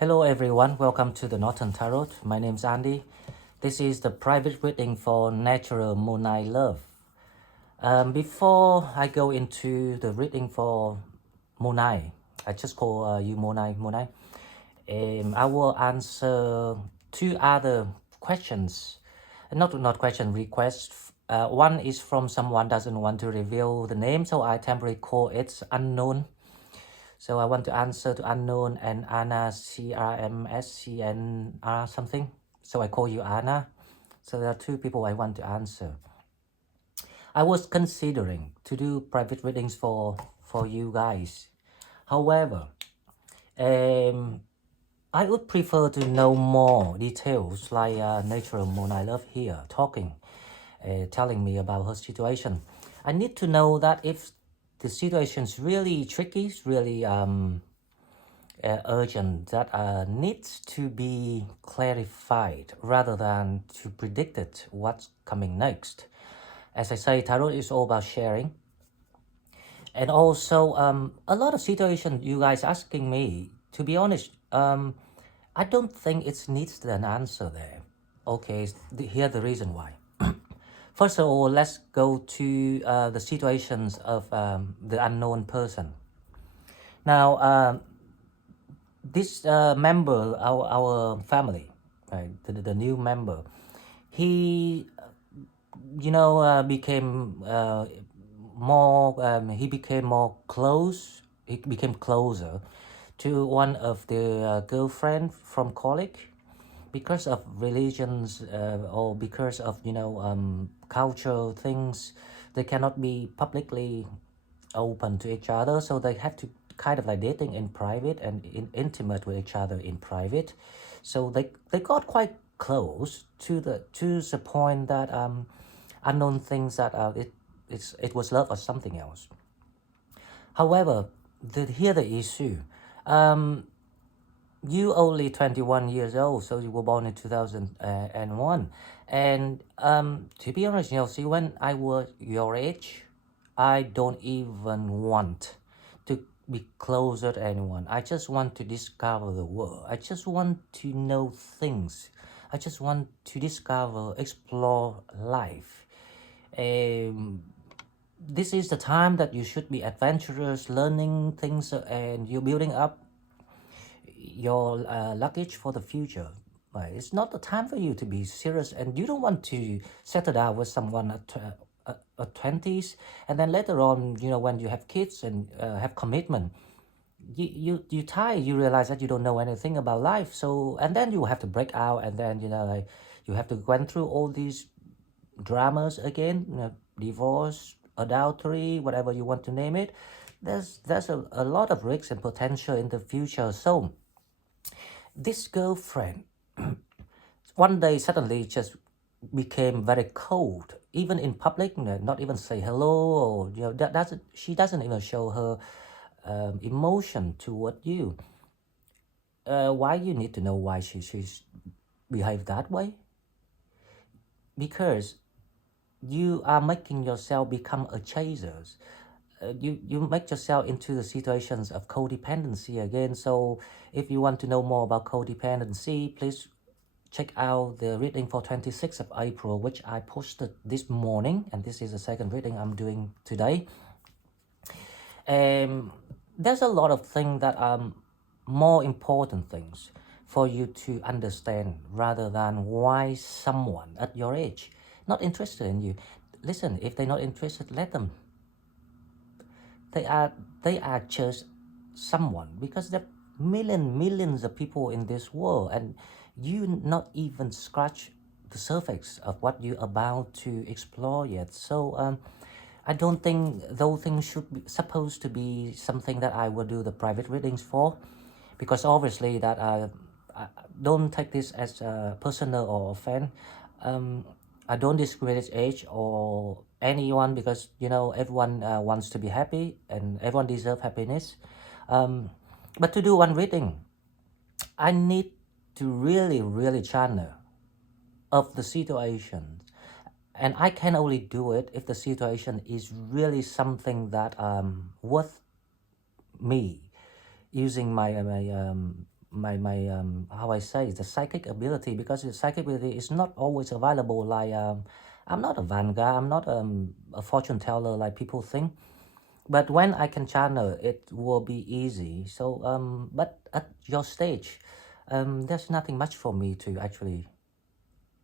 Hello everyone, welcome to the Northern Tarot. My name is Andy. This is the private reading for natural moonlight love. Before I go into the reading for moonlight, I just call you moonlight. I will answer two other questions, not question requests. One is from someone doesn't want to reveal the name, so I temporarily call it unknown. So I want to answer to unknown and Anna CRMSCNR something. So I call you Anna. So there are two people I want to answer. I was considering to do private readings for you guys. However, um, I would prefer to know more details like natural moon I love here talking, telling me about her situation. I need to know that if the situation is really tricky, really urgent, that needs to be clarified rather than to predict it what's coming next. As I say, tarot is all about sharing. And also, a lot of situations you guys asking me, to be honest, I don't think it needs an answer there. Okay, here the reason why. First of all, let's go to the situations of the unknown person. Now, this member, our family, right, the new member, he, became he became more close, he became closer to one of the girlfriend from college because of religions or because of cultural things. They cannot be publicly open to each other, so they have to kind of like dating in private and intimate with each other in private. So they got quite close to the point that unknown things that it was love or something else. However, here the issue, um, you only 21 years old, so you were born in 2001. And to be honest, see, when I was your age, I don't even want to be closer to anyone. I just want to discover the world. I just want to know things. I just want to discover, explore life. This is the time that you should be adventurous, learning things, and you're building up your luggage for the future. Right? It's not the time for you to be serious, and you don't want to settle down with someone at 20s, and then later on, when you have kids and have commitment, you tired, you realize that you don't know anything about life. So, and then you have to break out, and then like you have to go through all these dramas again, divorce, adultery, whatever you want to name it. There's a lot of risks and potential in the future. So this girlfriend one day suddenly just became very cold, even in public, not even say hello, or she doesn't even show her emotion toward you. Why you need to know why she's behaved that way? Because you are making yourself become a chaser. You make yourself into the situations of codependency again. So if you want to know more about codependency, please check out the reading for 26th of April, which I posted this morning, and this is the second reading I'm doing today. There's a lot of things that are more important things for you to understand rather than why someone at your age not interested in you. Listen, if they're not interested, let them. They are just someone, because there are millions of people in this world, and you not even scratch the surface of what you're about to explore yet. So I don't think those things should be supposed to be something that I will do the private readings for, because obviously that I don't take this as personal or offense. I don't discriminate age or anyone, because everyone wants to be happy and everyone deserves happiness. But to do one reading, I need to really channel of the situation, and I can only do it if the situation is really something that worth me using how I say, the psychic ability, because the psychic ability is not always available. Like I'm not a vanguard, I'm not a fortune teller like people think. But when I can channel, it will be easy. So but at your stage, there's nothing much for me to actually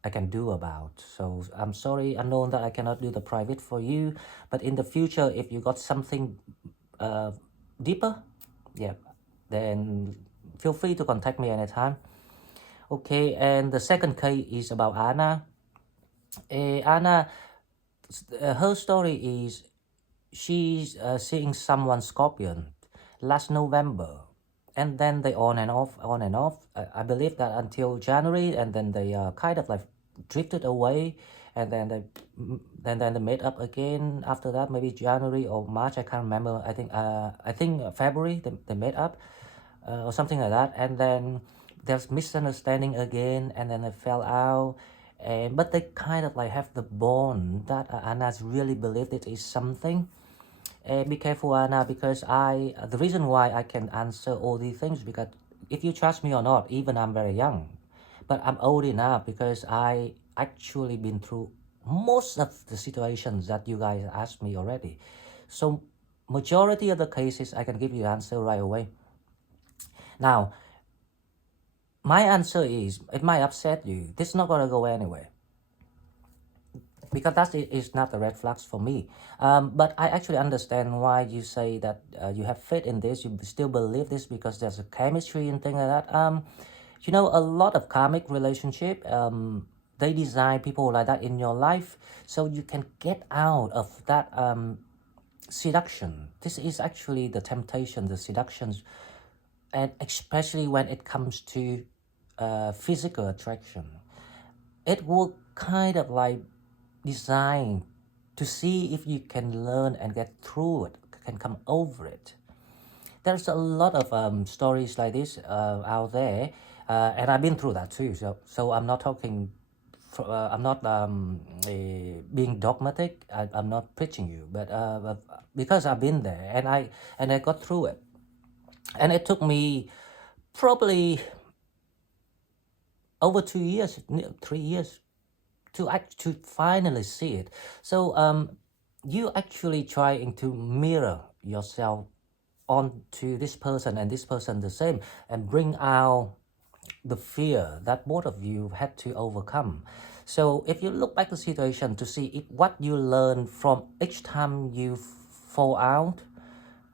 I can do about. So I'm sorry, unknown, that I cannot do the private for you. But in the future, if you got something deeper, yeah, then feel free to contact me anytime. Okay, and the second case is about Anna. Anna, her story is she's seeing someone Scorpion last November, and then they on and off, on and off. I believe that until January, and then they kind of like drifted away, and then then they made up again after that. Maybe January or March, I can't remember. I think February they made up, or something like that. And then there's misunderstanding again, and then they fell out. And but they kind of like have the bond that Anna's really believed it is something. Be careful, Anna, because the reason why I can answer all these things, because if you trust me or not, even I'm very young, but I'm old enough because I actually been through most of the situations that you guys asked me already. So majority of the cases I can give you answer right away. Now, my answer is, it might upset you. This is not gonna go anywhere, because that is not the red flags for me. But I actually understand why you say that you have faith in this, you still believe this, because there's a chemistry and things like that. You know, a lot of karmic relationship, they design people like that in your life, so you can get out of that seduction. This is actually the temptation, the seductions, and especially when it comes to physical attraction. It will kind of like designed to see if you can learn and get through it, can come over it. There's a lot of stories like this out there, and I've been through that too. So I'm not talking, I'm not being dogmatic. I'm not preaching you, but because I've been there, and I got through it, and it took me probably over 2 years, 3 years to finally see it. So you actually trying to mirror yourself onto this person, and this person the same, and bring out the fear that both of you had to overcome. So if you look back the situation to see if what you learn from each time you fall out,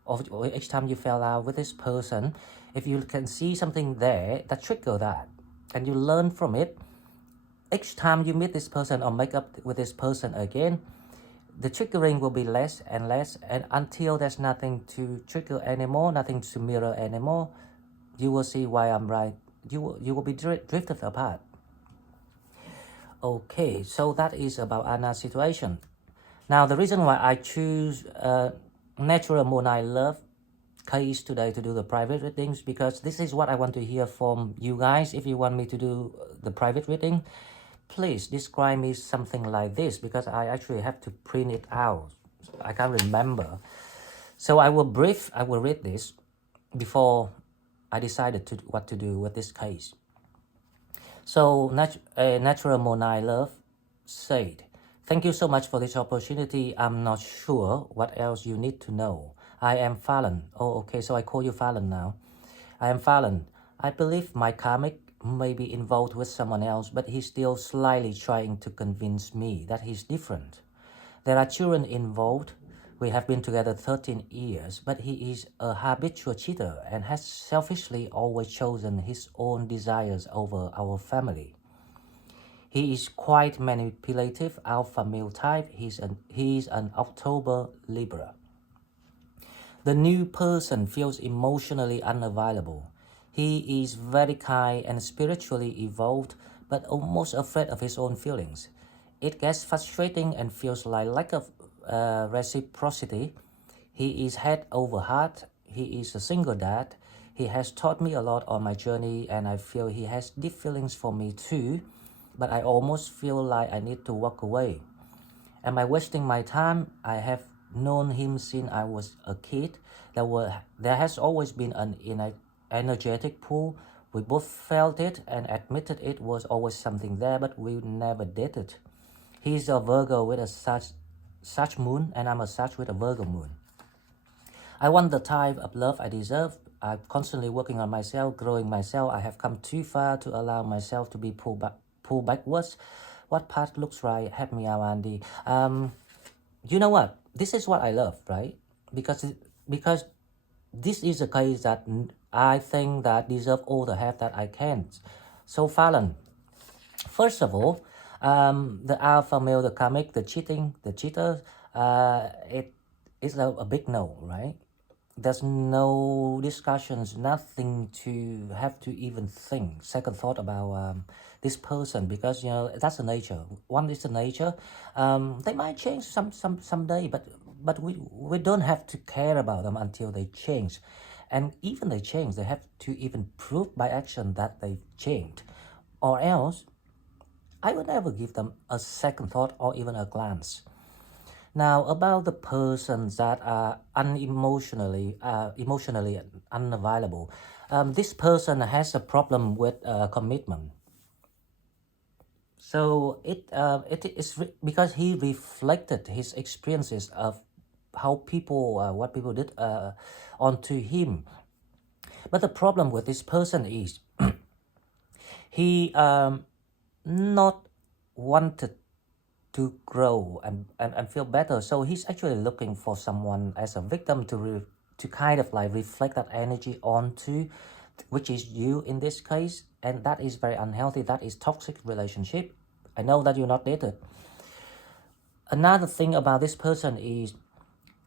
or each time you fell out with this person, if you can see something there that trigger that, and you learn from it, each time you meet this person or make up with this person again, the triggering will be less and less, and until there's nothing to trigger anymore, nothing to mirror anymore, you will see why I'm right. You will be drifted apart. Okay, so that is about Anna's situation. Now, the reason why I choose natural moonlight love case today to do the private readings, because this is what I want to hear from you guys. If you want me to do the private reading, please describe me something like this, because I actually have to print it out. I can't remember. So I will read this before I decided what to do with this case. So Natural Monai Love said, "Thank you so much for this opportunity. I'm not sure what else you need to know. I am Phallan." Oh, okay, so I call you Phallan now. "I am Phallan. I believe my karmic may be involved with someone else, but he's still slightly trying to convince me that he's different. There are children involved. We have been together 13 years, but he is a habitual cheater and has selfishly always chosen his own desires over our family. He is quite manipulative, alpha male type. He's an October Libra. The new person feels emotionally unavailable. He is very kind and spiritually evolved, but almost afraid of his own feelings. It gets frustrating and feels like lack of reciprocity. He is head over heart. He is a single dad. He has taught me a lot on my journey, and I feel he has deep feelings for me too, but I almost feel like I need to walk away. Am I wasting my time? I have known him since I was a kid. There has always been an energetic pull. We both felt it and admitted it was always something there, but we never did it. He's a Virgo with a such moon, and I'm a Sag with a Virgo moon. I want the type of love I deserve. I'm constantly working on myself, growing myself. I have come too far to allow myself to be pulled backwards. What path looks right? Help me out, Andy. You know what? This is what I love, right? Because this is a case that I think that deserve all the help that I can. So Phallan, first of all, the alpha male, the karmic, the cheating, the cheater, it is a big no, right? There's no discussions, nothing to have to even think, second thought about this person, because you know that's the nature. One is the nature. They might change someday, but we don't have to care about them until they change, and even they change, they have to even prove by action that they changed, or else I would never give them a second thought or even a glance. Now, about the persons that are emotionally unavailable, this person has a problem with commitment. So it is because he reflected his experiences of how people, what people did onto him. But the problem with this person is he not wanted to grow and feel better. So he's actually looking for someone as a victim to kind of like reflect that energy onto, which is you in this case, and that is very unhealthy. That is toxic relationship. I know that you're not dated. Another thing about this person is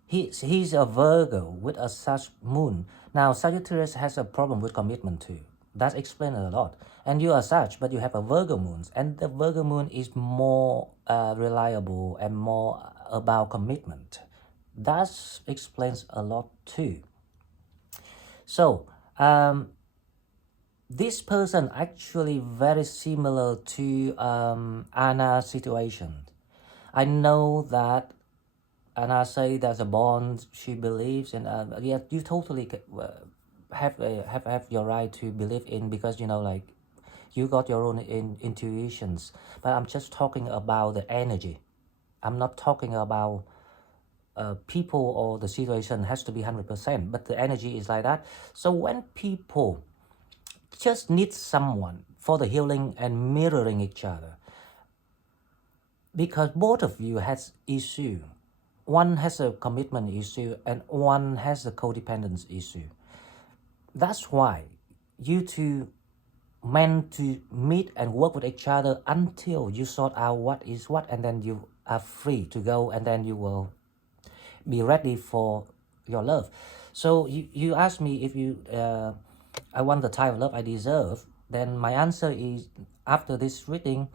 he's a Virgo with a Sag moon. Now Sagittarius has a problem with commitment too. That explains a lot. And you are Sag, but you have a Virgo moon, and the Virgo moon is more reliable and more about commitment. That explains a lot too. So this person actually very similar to Anna's situation. I know that Anna say there's a bond she believes in. Yeah, you totally have your right to believe in, because you know, like, you got your own intuitions. But I'm just talking about the energy. I'm not talking about people or the situation has to be 100%, but the energy is like that. So when people just need someone for the healing and mirroring each other, because both of you has issue. One has a commitment issue and one has a codependence issue. That's why you two meant to meet and work with each other until you sort out what is what, and then you are free to go, and then you will be ready for your love. So you asked me if you I want the type of love I deserve. Then my answer is, after this reading,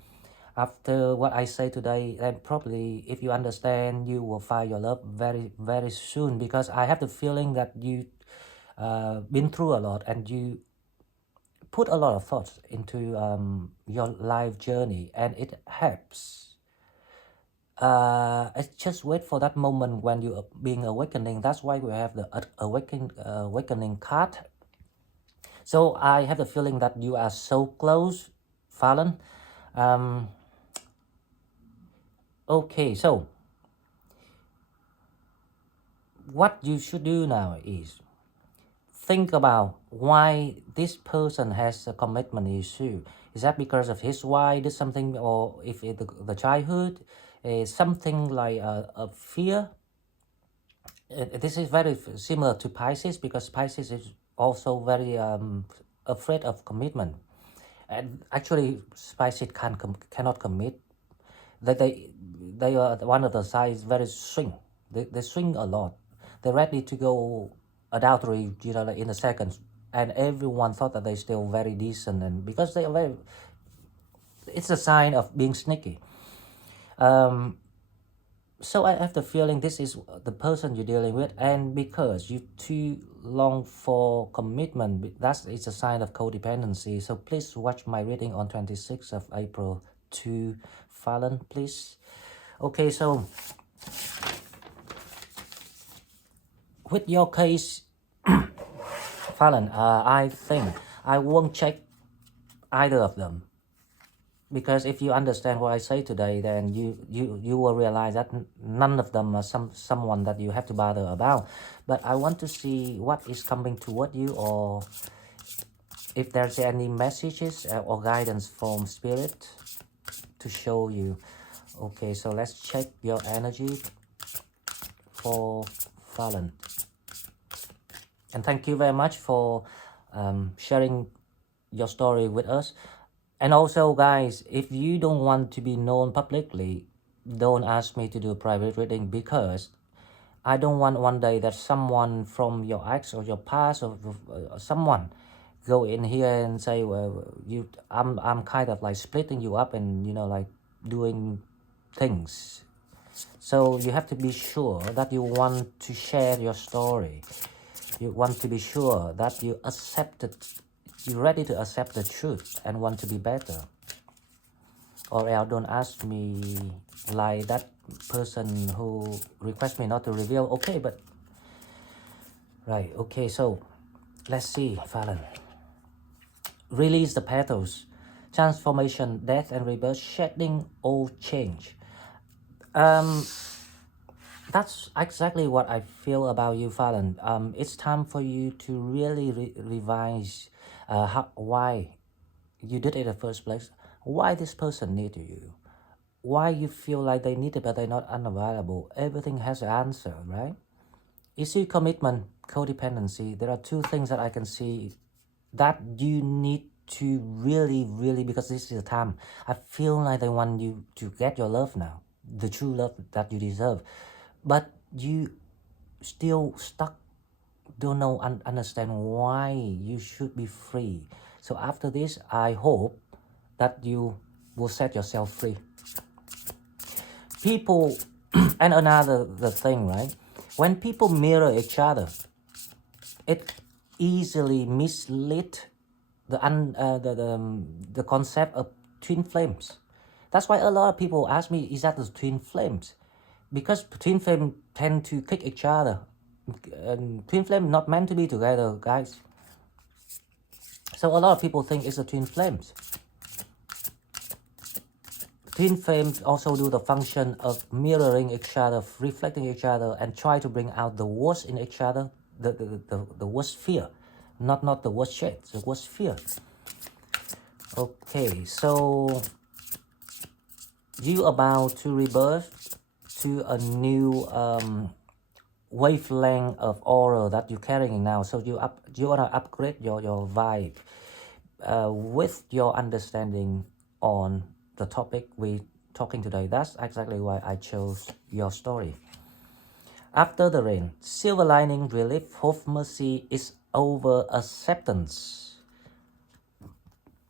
after what I say today, then probably if you understand, you will find your love very, very soon, because I have the feeling that you been through a lot and you put a lot of thoughts into your life journey, and it helps. I just wait for that moment when you are being awakening. That's why we have the awakening card. So I have the feeling that you are so close, Phallan. Okay, so what you should do now is think about why this person has a commitment issue. Is that because of his wife did something, or if it, the childhood is something like a fear? This is very similar to Pisces, because Pisces is also very afraid of commitment. And actually, Pisces cannot commit. They are one of the signs very swing. They swing a lot. They're ready to go adultery, you know, like in a second, and everyone thought that they're still very decent, and because they are very, it's a sign of being sneaky. So I have the feeling this is the person you're dealing with, and because you too long for commitment, that is a sign of codependency. So please watch my reading on 26th of April to Phallan, please. Okay, so with your case, Phallan, I think I won't check either of them, because if you understand what I say today, then you will realize that none of them are someone that you have to bother about. But I want to see what is coming toward you, or if there's any messages or guidance from spirit to show you. Okay, so let's check your energy for Phallan. And thank you very much for sharing your story with us. And also, guys, if you don't want to be known publicly, don't ask me to do a private reading, because I don't want one day that someone from your ex or your past, or someone go in here and say, well, I'm kind of like splitting you up and, like doing things. So you have to be sure that you want to share your story. You want to be sure that you accept it, you're ready to accept the truth and want to be better. Or else don't ask me like that person who requests me not to reveal. Okay, but right, okay, so let's see, Phallan. Release the petals. Transformation, death and rebirth, shedding all change. That's exactly what I feel about you, Phallan. It's time for you to really revise why you did it in the first place, why this person needed you, why you feel like they need it but they're not unavailable. Everything has an answer, right? Issue, commitment, codependency. There are two things that I can see that you need to really, because this is the time. I feel like they want you to get your love now, the true love that you deserve. But you still stuck, don't know, understand why you should be free. So after this, I hope that you will set yourself free. People, and another the thing, right? When people mirror each other, it easily mislead the concept of twin flames. That's why a lot of people ask me, is that the twin flames? Because twin flames tend to kick each other. Twin flame not meant to be together, guys. So a lot of people think it's the twin flames. Twin flames also do the function of mirroring each other, reflecting each other, and try to bring out the worst in each other, the worst fear, not the worst shades, the worst fear. Okay, so you about to rebirth to a new wavelength of aura that you're carrying now. So you wanna upgrade your vibe with your understanding on the topic we're talking today. That's exactly why I chose your story. After the rain, silver lining, relief, hope, mercy is over acceptance.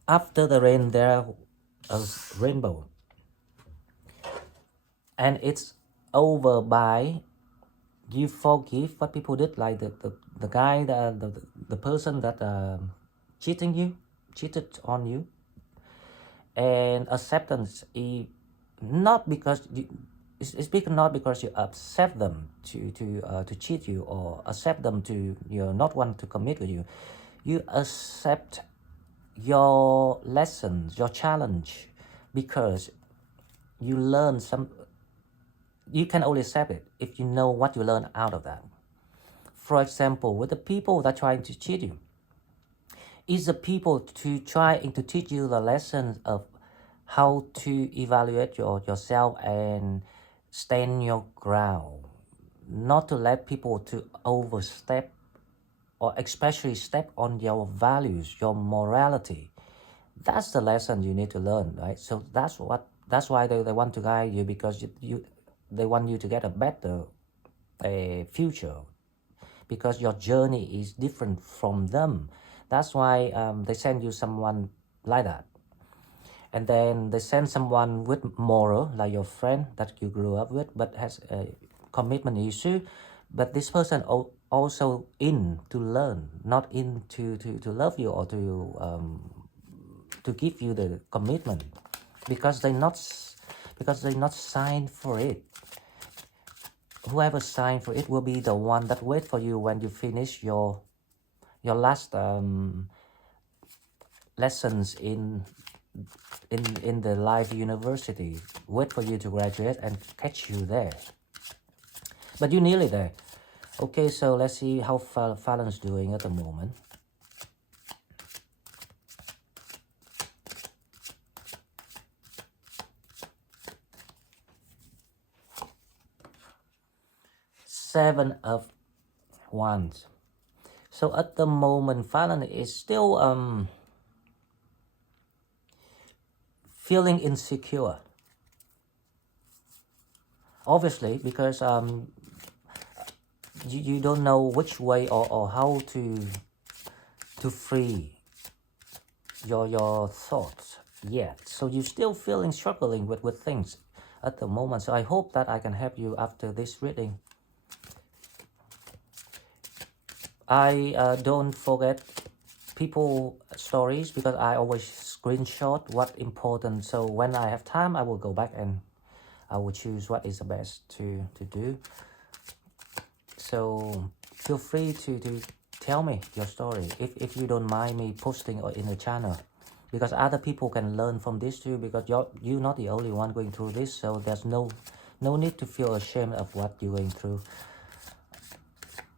After the rain, there is a rainbow, and it's over by you forgive what people did, like the guy, the person that cheated on you, and acceptance is not because it's not because you accept them to cheat you, or accept them to not want to commit with you. You accept your lessons, your challenge, because you learn some. You can only accept it if you know what you learn out of that. For example, with the people that are trying to cheat you, is the people to trying to teach you the lessons of how to evaluate yourself and stand your ground, not to let people to overstep, or especially step on your values, your morality. That's the lesson you need to learn, right? So that's why they want to guide you, because they want you to get a better future, because your journey is different from them. That's why they send you someone like that. And then they send someone with moral, like your friend that you grew up with, but has a commitment issue. But this person also in to learn, not in to love you, or to give you the commitment, because they not signed for it. Whoever signed for it will be the one that wait for you when you finish your last lessons in the life university. Wait for you to graduate and catch you there. But you're nearly there. Okay, so let's see how Phallan's doing at the moment. Seven of Wands. So at the moment, Phallan is still feeling insecure. Obviously, because you don't know which way or how to free your thoughts yet. So you're still feeling struggling with things at the moment. So I hope that I can help you after this reading. I don't forget people stories because I always screenshot what important. So when I have time, I will go back and I will choose what is the best to do. So feel free to tell me your story if you don't mind me posting in the channel, because other people can learn from this too, because you're not the only one going through this. So there's no need to feel ashamed of what you're going through,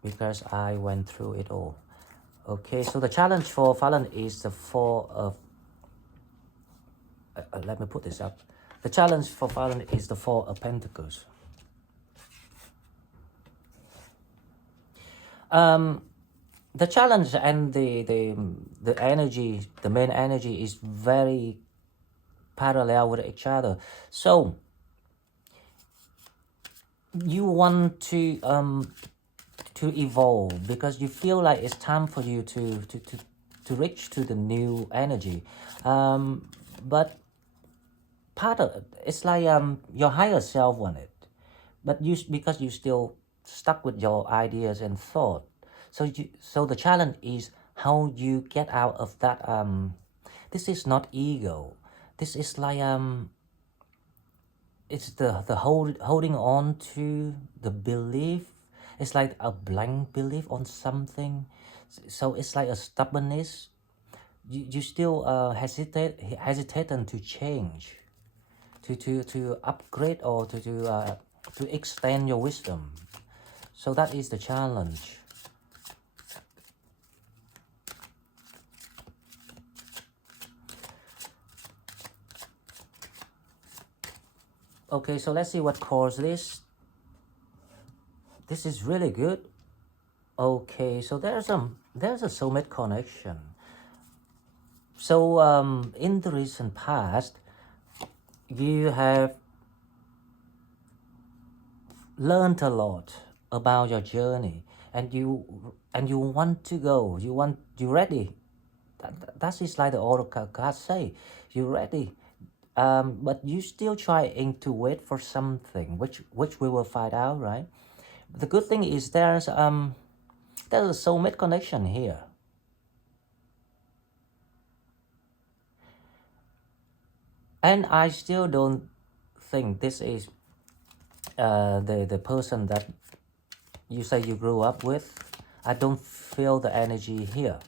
because I went through it all. Okay, so the challenge for Phallan is the Four of let me put this up. The challenge for Phallan is the Four of Pentacles. The challenge and the energy, the main energy, is very parallel with each other. So you want to evolve because you feel like it's time for you to reach to the new energy, but part of it's like your higher self want it, but because you still stuck with your ideas and thought. So the challenge is how you get out of that. This is not ego. This is like it's the holding on to the belief. It's like a blank belief on something. So it's like a stubbornness. You still hesitant to change, to upgrade, or to extend your wisdom. So that is the challenge. Okay, so let's see what caused this. This is really good. Okay, so there's a soulmate connection. So in the recent past, you have learned a lot about your journey, and you want to go. You ready. That is like the oracle card say. You're ready. But you still trying to wait for something, which we will find out, right? The good thing is there's a soulmate connection here. And I still don't think this is the person that you say you grew up with. I don't feel the energy here.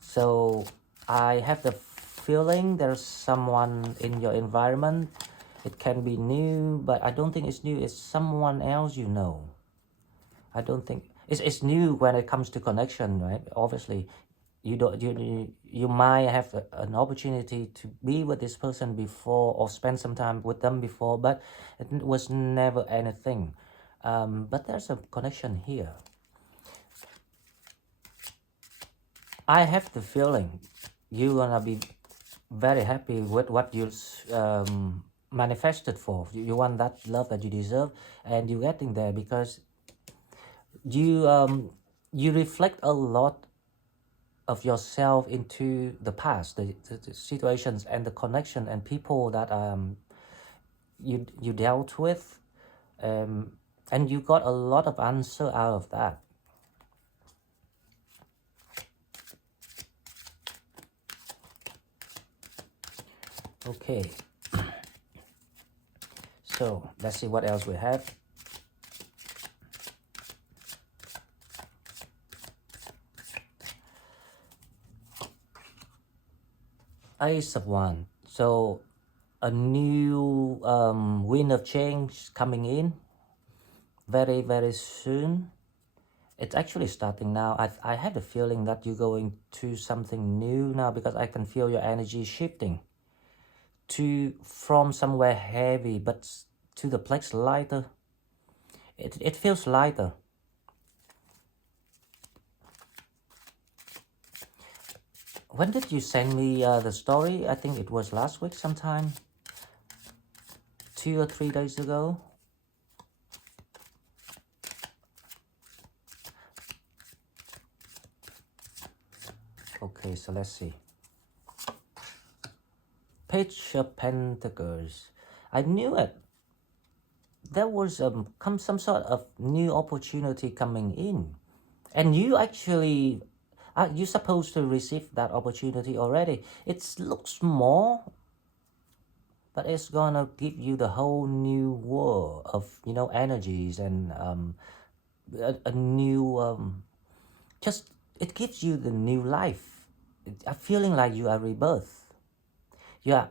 So I have the feeling there's someone in your environment. It can be new, but I don't think it's new. It's someone else you know. I don't think it's new when it comes to connection, right? Obviously, you might have an opportunity to be with this person before or spend some time with them before, but it was never anything. But there's a connection here. I have the feeling you're gonna be very happy with what you manifested for. You want that love that you deserve, and you're getting there because you reflect a lot of yourself into the past, the situations and the connection and people that you dealt with, and you got a lot of answer out of that. Okay, so let's see what else we have. Ace of Wands. So a new wind of change coming in very, very soon. It's actually starting now. I have the feeling that you're going to something new now, because I can feel your energy shifting to from somewhere heavy but to the place lighter. It feels lighter. When did you send me the story? I think it was last week sometime, 2 or 3 days ago. Okay, so let's see. Page of Pentacles. I knew it. There was some sort of new opportunity coming in, and you actually you're supposed to receive that opportunity already. It looks small, but it's gonna give you the whole new world of energies, and a new just it gives you the new life. A feeling like you are rebirth. You are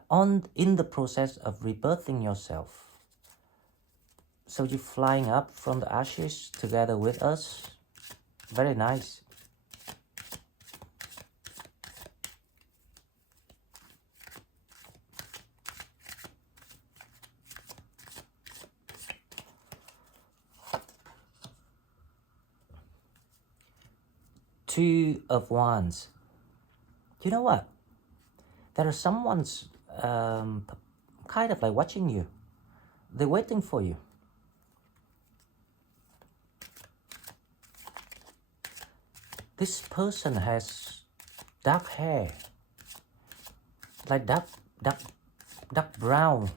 in the process of rebirthing yourself. So you're flying up from the ashes together with us. Very nice. Two of Wands. You know what? There are someone's kind of like watching you. They're waiting for you. This person has dark hair, like dark brown.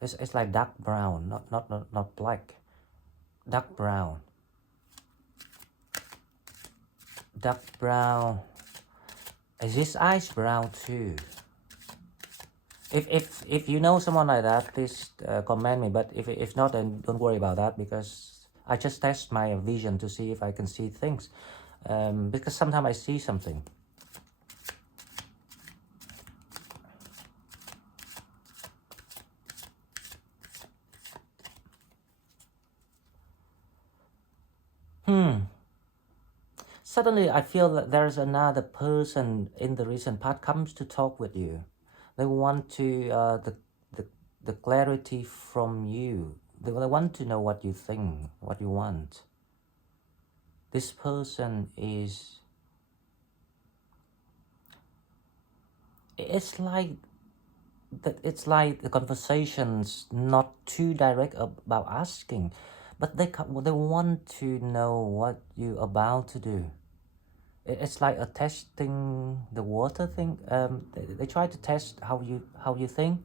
It's like dark brown, not black. Dark brown. Dark brown. Is his eyes brown too? If you know someone like that, please comment me. But if not, then don't worry about that, because I just test my vision to see if I can see things. Because sometimes I see something. Suddenly I feel that there's another person in the recent past comes to talk with you. They want to the clarity from you. They want to know what you think, what you want. This person is, it's like it's like the conversation's not too direct about asking, but they want to know what you're about to do. It's like a testing the water thing. They try to test how you think.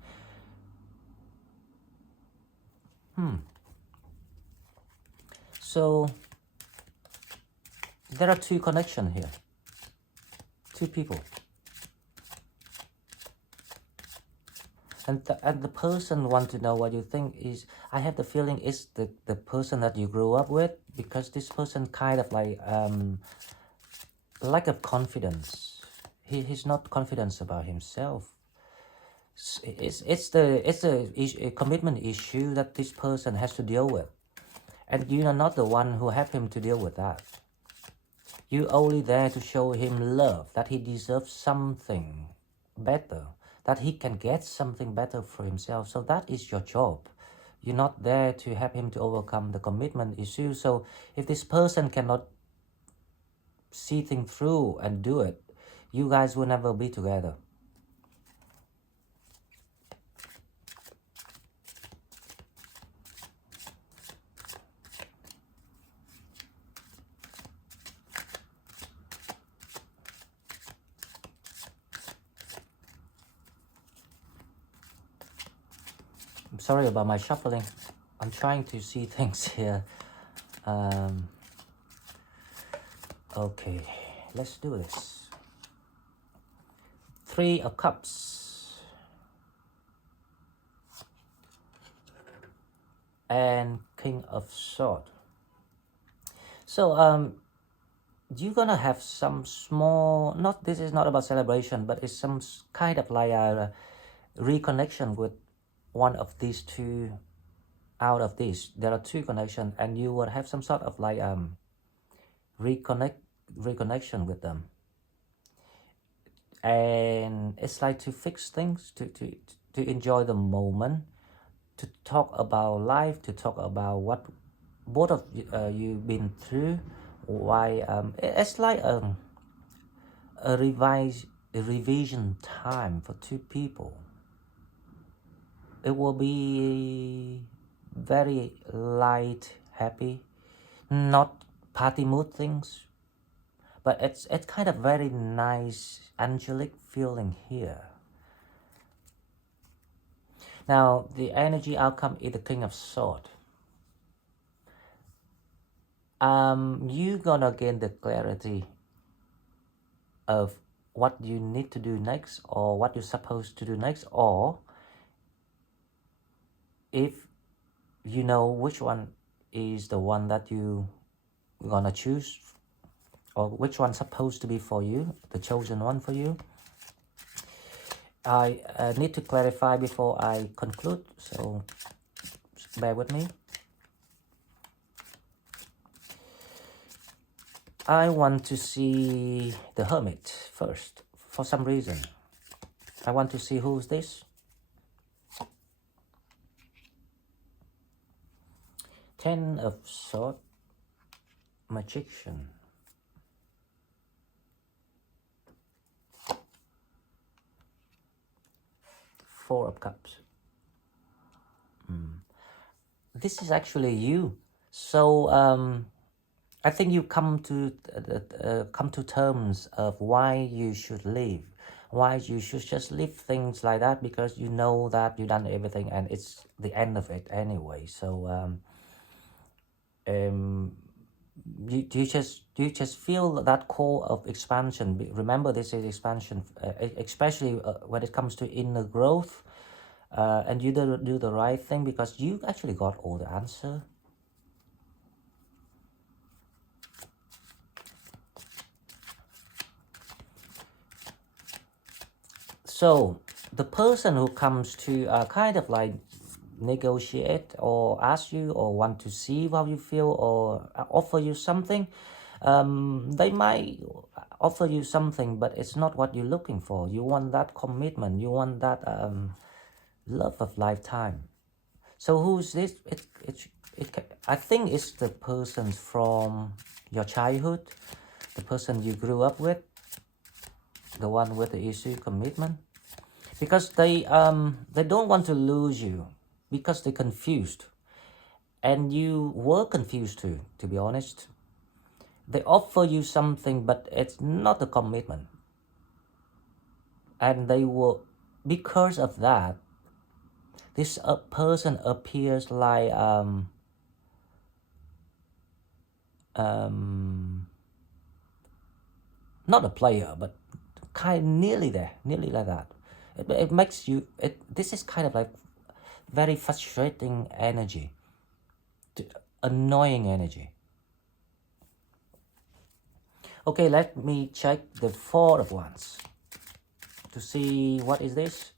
So there are two connections here, two people, and the person want to know what you think is. I have the feeling it's the person that you grew up with, because this person kind of like lack of confidence. He's not confident about himself. It's a commitment issue that this person has to deal with, and you are not the one who help him to deal with that. You only there to show him love, that he deserves something better, that he can get something better for himself. So that is your job. You're not there to help him to overcome the commitment issue. So if this person cannot see things through and do it, you guys will never be together. I'm sorry about my shuffling. I'm trying to see things here. Okay, let's do this. Three of Cups and King of Swords. So you're gonna have some small, not, this is not about celebration, but it's some kind of like a reconnection with one of these two. Out of this, there are two connections, and you will have some sort of like reconnect reconnection with them, and it's like to fix things, to enjoy the moment, to talk about life, to talk about what both of you been through, why it's like a revision time for two people. It will be very light, happy, not party mood things, but it's kind of very nice angelic feeling here. Now the energy outcome is the King of Swords. You gonna gain the clarity of what you need to do next, or what you're supposed to do next, or if you know which one is the one that you gonna choose, or which one's supposed to be for you, the chosen one for you. I need to clarify before I conclude, so bear with me. I want to see the Hermit first, for some reason. I want to see who's this. 10 of Swords, Magician. Four of Cups. This is actually you. So I think you come to terms of why you should leave, why you should just leave things like that, because you know that you've done everything and it's the end of it anyway. So you just feel that call of expansion. Remember, this is expansion, especially when it comes to inner growth, and you do the right thing because you actually got all the answer. So the person who comes to kind of like negotiate or ask you or want to see how you feel or offer you something, they might offer you something, but it's not what you're looking for. You want that commitment, you want that love of lifetime. So who's this? I think it's the person from your childhood, the person you grew up with, the one with the issue commitment, because they don't want to lose you, because they're confused, and you were confused too, to be honest. They offer you something, but it's not a commitment, and they will, because of that, this person appears like not a player, but kind nearly there, nearly like that. It makes you, this is kind of like very frustrating energy, annoying energy. Okay, let me check the Four of Wands to see what is this.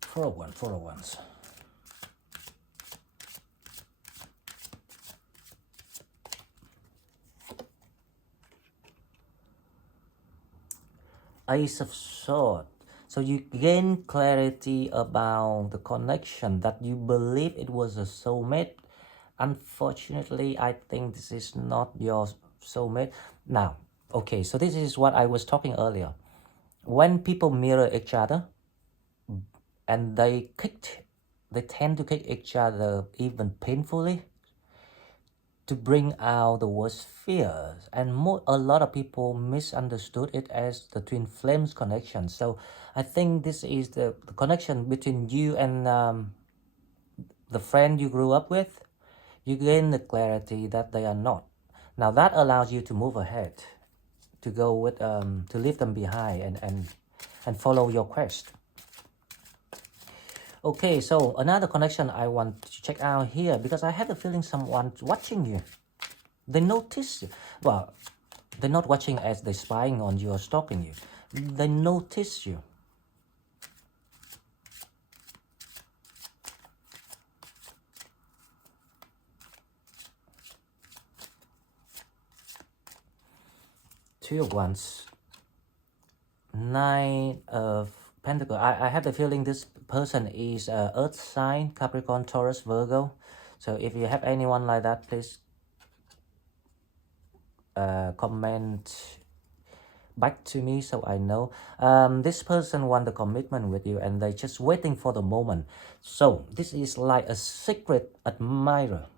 Four of Wands. Ace of Swords. So you gain clarity about the connection that you believe it was a soulmate. Unfortunately, I think this is not your soulmate. Now, okay, so this is what I was talking earlier. When people mirror each other and they tend to kick each other even painfully to bring out the worst fears, and a lot of people misunderstood it as the twin flames connection. So I think this is the connection between you and the friend you grew up with. You gain the clarity that they are not. Now that allows you to move ahead, to go with to leave them behind and follow your quest. Okay, so another connection I want to check out here, because I have a feeling someone's watching you. They notice you. Well, they're not watching as they're spying on you or stalking you. They notice you. Two of Wands. Nine of Pentacles. I have the feeling this person is Earth sign, Capricorn, Taurus, Virgo. So if you have anyone like that, please comment back to me so I know. This person want the commitment with you and they're just waiting for the moment. So this is like a secret admirer.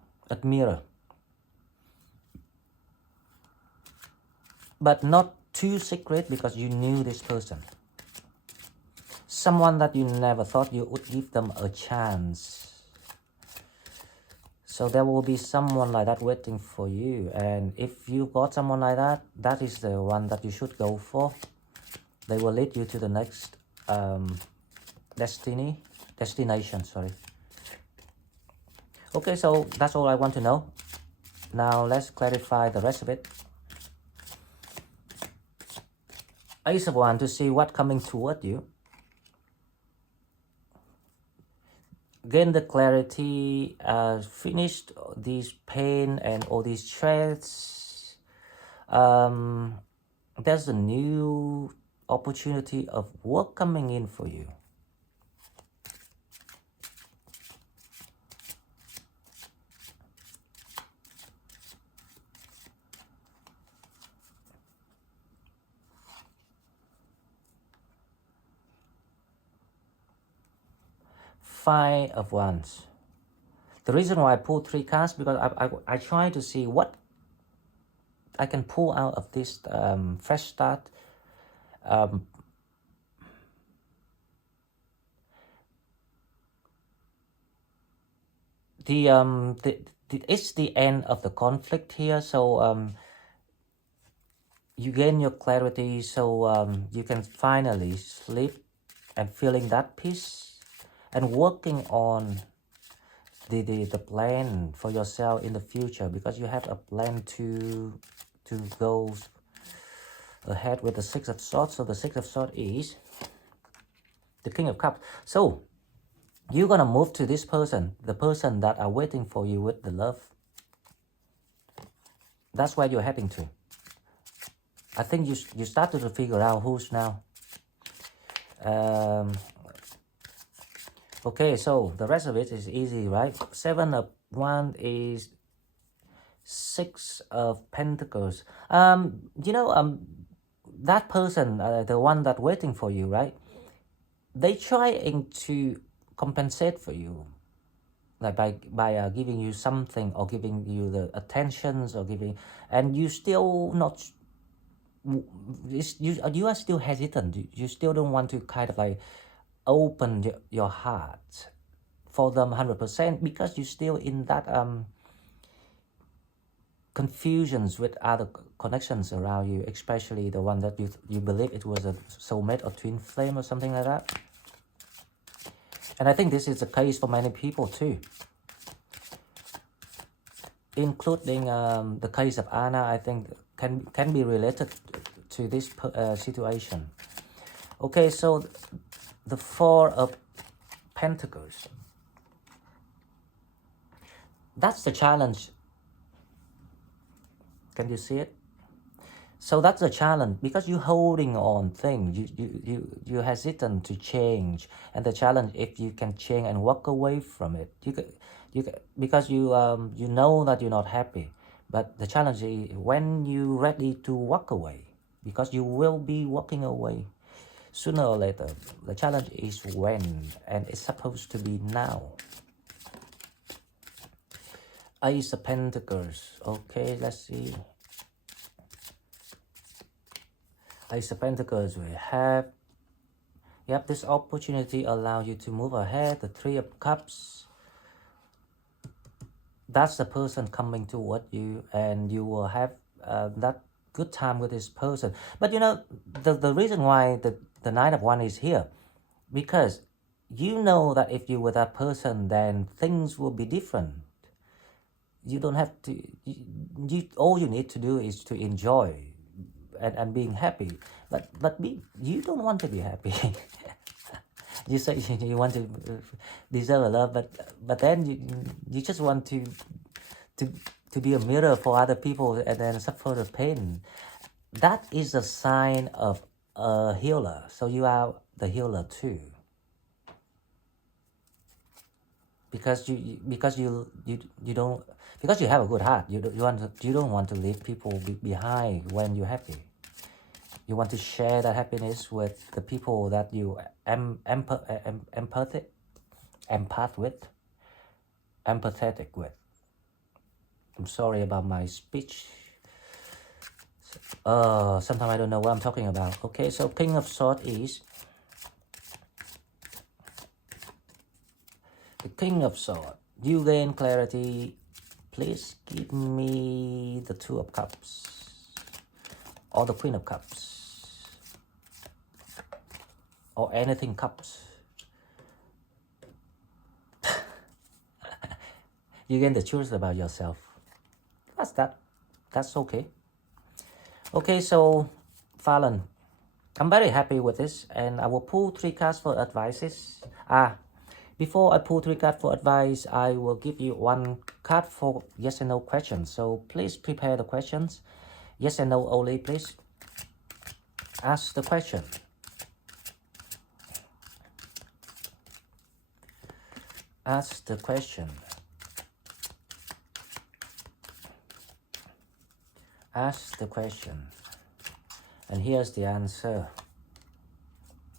But not too secret, because you knew this person. Someone that you never thought you would give them a chance. So there will be someone like that waiting for you. And if you got someone like that, that is the one that you should go for. They will lead you to the next destination, sorry. Okay, so that's all I want to know. Now let's clarify the rest of it. Ace of Wands to see what coming toward you. Gain the clarity, finished this pain and all these stress. There's a new opportunity of work coming in for you. Five of Wands. The reason why I pulled three cards, because I try to see what I can pull out of this fresh start. It's the end of the conflict here, so you gain your clarity, so you can finally sleep and feeling that peace and working on the plan for yourself in the future, because you have a plan to go ahead with the Six of Swords. So the Six of Swords is the King of Cups. So you're gonna move to this person, the person that are waiting for you with the love. That's where you're heading to. I think you started to figure out who's now. Okay, so the rest of it is easy, right? Seven of Wands is Six of Pentacles. That person, the one that waiting for you, right? They trying to compensate for you, like by giving you something or giving you the attentions or giving, and you still not. You are still hesitant. You still don't want to kind of like open your heart for them 100%, because you're still in that confusions with other connections around you, especially the one that you believe it was a soulmate or twin flame or something like that. And I think this is the case for many people too, including the case of Anna. I think can be related to this situation. Okay, so the Four of Pentacles. That's the challenge. Can you see it? So that's the challenge, because you're holding on things. You hesitant to change, and the challenge, if you can change and walk away from it, because you know that you're not happy. But the challenge is when you're ready to walk away, because you will be walking away sooner or later. The challenge is when, and it's supposed to be now. Ace of Pentacles. Okay, let's see. Ace of Pentacles, we have, yep, this opportunity allows you to move ahead. The Three of Cups, that's the person coming toward you, and you will have that good time with this person. But you know, the reason why the Knight of Wands is here, because you know that if you're with that person, then things will be different. You don't have to, all you need to do is to enjoy and being happy. You don't want to be happy. You say you want to deserve a love, but then you just want to to be a mirror for other people and then suffer the pain. That is a sign of a healer. So you are the healer too, because you don't, because you have a good heart. You don't want to leave people behind when you're happy. You want to share that happiness with the people that you empathetic with. I'm sorry about my speech. Sometimes I don't know what I'm talking about. Okay, so King of Swords is the King of Swords. You gain clarity. Please give me the Two of Cups or the Queen of Cups or anything cups. You gain the truth about yourself. That's okay. Okay, so Phallan, I'm very happy with this, and I will pull 3 cards for advices. Before I pull 3 cards for advice, I will give you 1 card for yes and no questions. So please prepare the questions. Yes and no only, please. Ask the question. Ask the question. Ask the question. And here's the answer.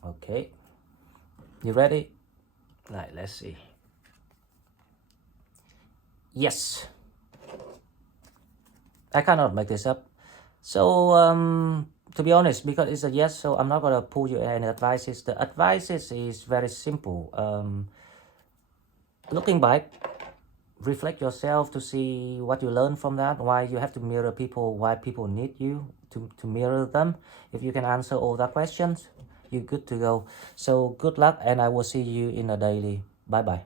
Okay. You ready? Right, let's see. Yes. I cannot make this up. So, to be honest, because it's a yes, so I'm not gonna pull you any advices. The advices is very simple. Looking back, reflect yourself to see what you learn from that, why you have to mirror people, why people need you to mirror them. If you can answer all the questions, you're good to go. So good luck, and I will see you in a daily. Bye bye.